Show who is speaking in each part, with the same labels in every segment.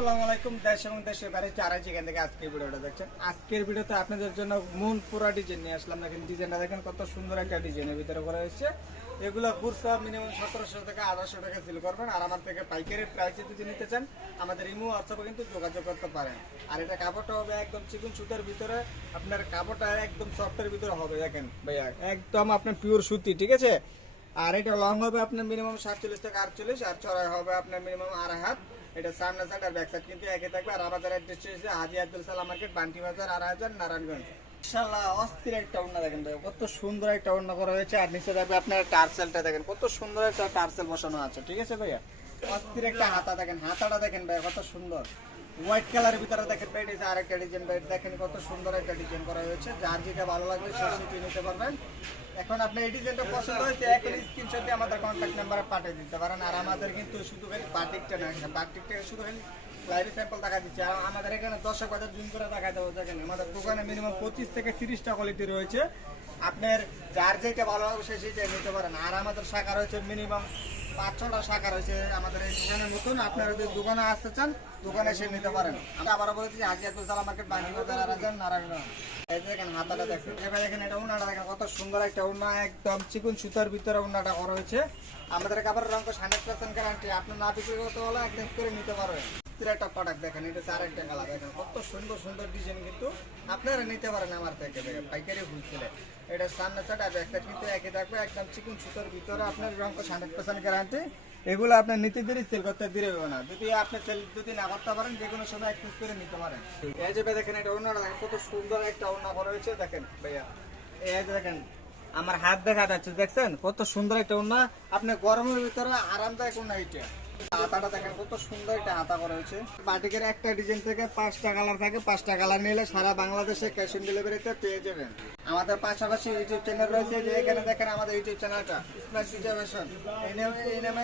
Speaker 1: আসসালামু আলাইকুম, দেশ এবং দেশের বাইরে চারা যেখান থেকে আজকের ভিডিওটা দেখছেন, আজকের ভিডিওতে আপনাদের জন্য মন পুরা ডিজাইন নিয়ে আসলাম। দেখেন ডিজাইনটা দেখেন কত সুন্দর একটা ডিজাইনের ভিতরে করা হয়েছে। এগুলো কুরসা মিনিমাম সতেরোশো থেকে আঠারোশো টাকা সেল করবেন, আর আমার থেকে পাইকারি প্রাইসে যদি নিতে চান, আমাদের ইমো হোয়াটসঅ্যাপে কিন্তু যোগাযোগ করতে পারেন। আর এটা কাপড়টা হবে একদম চিকুন সুতার ভিতরে, আপনার কাপড়টা একদম সফটের ভিতরে হবে, দেখেন ভাইয়া, একদম আপনার পিওর সুতি, ঠিক আছে? আর এটা লং হবে আপনার মিনিমাম সাতচল্লিশ থেকে আটচল্লিশ, আর চড়াই হবে আপনার মিনিমাম আড়াই হাত। এটা সামনে সাইড আর ব্যাক সাইড কিন্তু একই থাকবে। আর আমাদের অ্যাড্রেস হচ্ছে হাজি আব্দুল সালাম মার্কেট, বান্টি বাজার আড়াই হাজার নারায়ণগঞ্জ অস্থির একটা দেখেন কত সুন্দর একটা করা হয়েছে। আর নিচে আপনার দেখেন, কত সুন্দর একটা টার্সেল বসানো আছে, ঠিক আছে ভাইয়া? একটা হাতা দেখেন, হাতাটা দেখেন ভাই, কত সুন্দর। হোয়াইট কালারের ভিতরে দেখেন ভাই এটা আরেকটা ডিজাইন ভাই দেখেন কত সুন্দর একটা ডিজাইন করা হয়েছে। যার যেটা ভালো লাগবে সে সেটি নিতে পারবেন। এখন আপনি এই ডিজাইনটা পছন্দ হয়েছে, এখন স্ক্রিনশট দিয়ে আমাদের কন্ট্যাক্ট নাম্বারে পাঠিয়ে দিতে পারেন। আর আমাদের কিন্তু শুধু খালি বাটিকটা না বাটিকটা শুধু খালি লাইভে স্যাম্পল দেখা দিচ্ছে। আর আমাদের এখানে দশক হাজার দিন করে দেখা দেবো দেখেন আমাদের দোকানে মিনিমাম পঁচিশ থেকে তিরিশটা কোয়ালিটি রয়েছে। আপনার যার যেটা ভালো হবে সে সেটা নিতে পারেন। আর আমাদের শাখা রয়েছে মিনিমাম পাঁচ ছটা শাখা রয়েছে আমাদের এই দোকানের মতন আপনারা যদি দোকানে আসতে চান, দোকানে এসে নিতে পারেন। আমি আবার বলেছি সালাম মার্কেট বাণী বাজার রাজান নারায়ণ এই দেখেন, হাতাটা দেখেন। এবার দেখেন, এটা দেখেন, কত সুন্দর একটা উন্না একদম চিকুন সুতার ভিতরে উন্নাটা করা হয়েছে। আমাদের কাপড়ের রঙ হান্ড্রেড পার্সেন্ট গ্যারান্টি আপনার না বিক্রি করতে হলে এক্সচেঞ্জ করে নিতে পারবেন। একটা প্রোডাক্ট দেখেন, এটা চার একটা কালার দেখেন। কত সুন্দর সুন্দর ডিজাইন কিন্তু আপনারা নিতে পারেন আমার থেকে। পাইকারি হুলসেলে এটা সামনে সাইড আর ব্যাক সাইড কিন্তু একই থাকবে, একদম চিকুন সুতোর ভিতরে আপনার রঙ হান্ড্রেড পার্সেন্ট গ্যারান্টি এগুলো আপনার নিতে দেরি সেল করতে হবে না। যদি আপনি সেল যদি না করতে পারেন, যে কোনো সময় এক্সচেঞ্জ করে নিতে পারেন। এই যে দেখেন, এটা অন্যটা দেখেন, কত সুন্দর একটা অন্য করা হয়েছে, দেখেন ভাইয়া। এই যে দেখেন, আমার হাত দেখা যাচ্ছে, দেখছেন? কত সুন্দর একটা ওড়না। আপনি গরমের ভিতরে আরামদায়ক ওড়না এটা দেখেন কত সুন্দর একটা একটা ডিজাইন থেকে পাঁচটা কালার থাকে। পাঁচটা কালার নিলে সারা বাংলাদেশে ক্যাশ অন ডেলিভারিতে পেয়ে যাবেন। আমাদের পাশাপাশি ইউটিউব চ্যানেল রয়েছে দেখেন আমাদের ইউটিউব সিচুয়েশন এই নামে এই নামে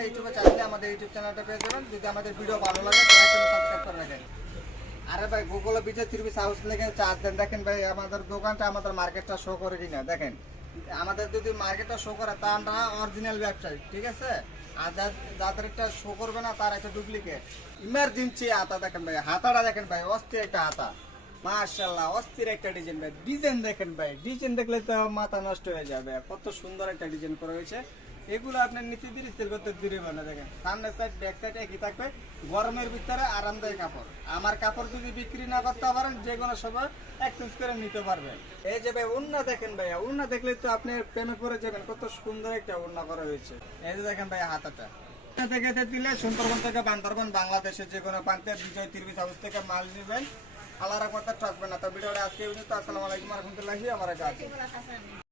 Speaker 1: আমাদের ইউটিউব পেয়ে যাবেন। যদি আমাদের ভিডিও ভালো লাগে আরে ভাই গুগলে বিজয় তিরবিশ হাউস লেগে চার্জ দেন। দেখেন ভাই, আমাদের দোকানটা, আমাদের মার্কেটটা শো করে কিনা। দেখেন। আমাদের যদি মার্কেটটা শো করে, তা আমরা অরিজিনাল ব্যবসায়ী, ঠিক আছে? আর যাদের একটা শো করবে না, তার একটা ডুপ্লিকেট ইমার্জেন্সি হাতা দেখেন ভাই, হাতাটা দেখেন ভাই, অস্থির একটা হাতা। মাশাল্লাহ অস্থির একটা ডিজাইন ভাই। ডিজাইন দেখেন ভাই ডিজাইন দেখলে তো মাথা নষ্ট হয়ে যাবে। কত সুন্দর একটা ডিজাইন করা হয়েছে। এগুলো আপনার নিতে দিলে সেল করতে দিলে না, দেখেন। সামনের সাইড ব্যাক সাইড একই থাকবে। গরমের ভিতরে আরামদায়ক কাপড়। আমার কাপড় যদি বিক্রি না করতে পারেন, যে কোনো সময় এক্সচেঞ্জ করে নিতে পারবেন। এই যে ভাই উন্না দেখেন ভাইয়া উন্না দেখলে তো আপনি প্রেমে পড়ে যাবেন। কত সুন্দর একটা উন্না করা হয়েছে। এই যে দেখেন ভাইয়া হাতাটা। থেকে দিলে সুন্দরবন থেকে বান্দরবন, বাংলাদেশের যে কোনো প্রান্তে বিজয় তিরবিশ হাউস থেকে মাল নেবেন। আল্লাহ রাখতে থাকবে না তো ভিডিওটা আজকে আসসালামাইকুম রহমতুল্লাহি আমার কাছে